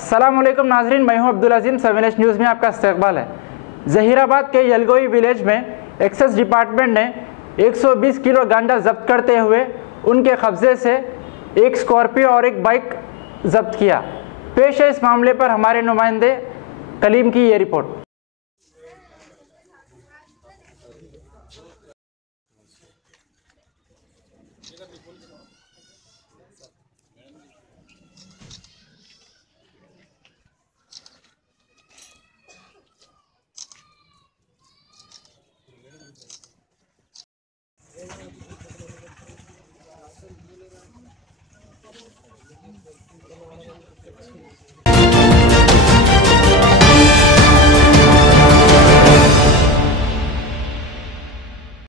अस्सलामुअलैकुम नाजरीन, मैं हूं अब्दुल अजीम। 7 न्यूज़ में आपका इस्तकबाल है। जहीराबाद के यलगोई विलेज में एक्साइज डिपार्टमेंट ने 120 किलो गांजा जब्त करते हुए उनके कब्जे से एक स्कॉर्पियो और एक बाइक जब्त किया। पेश है इस मामले पर हमारे नुमाइंदे कलीम की ये रिपोर्ट।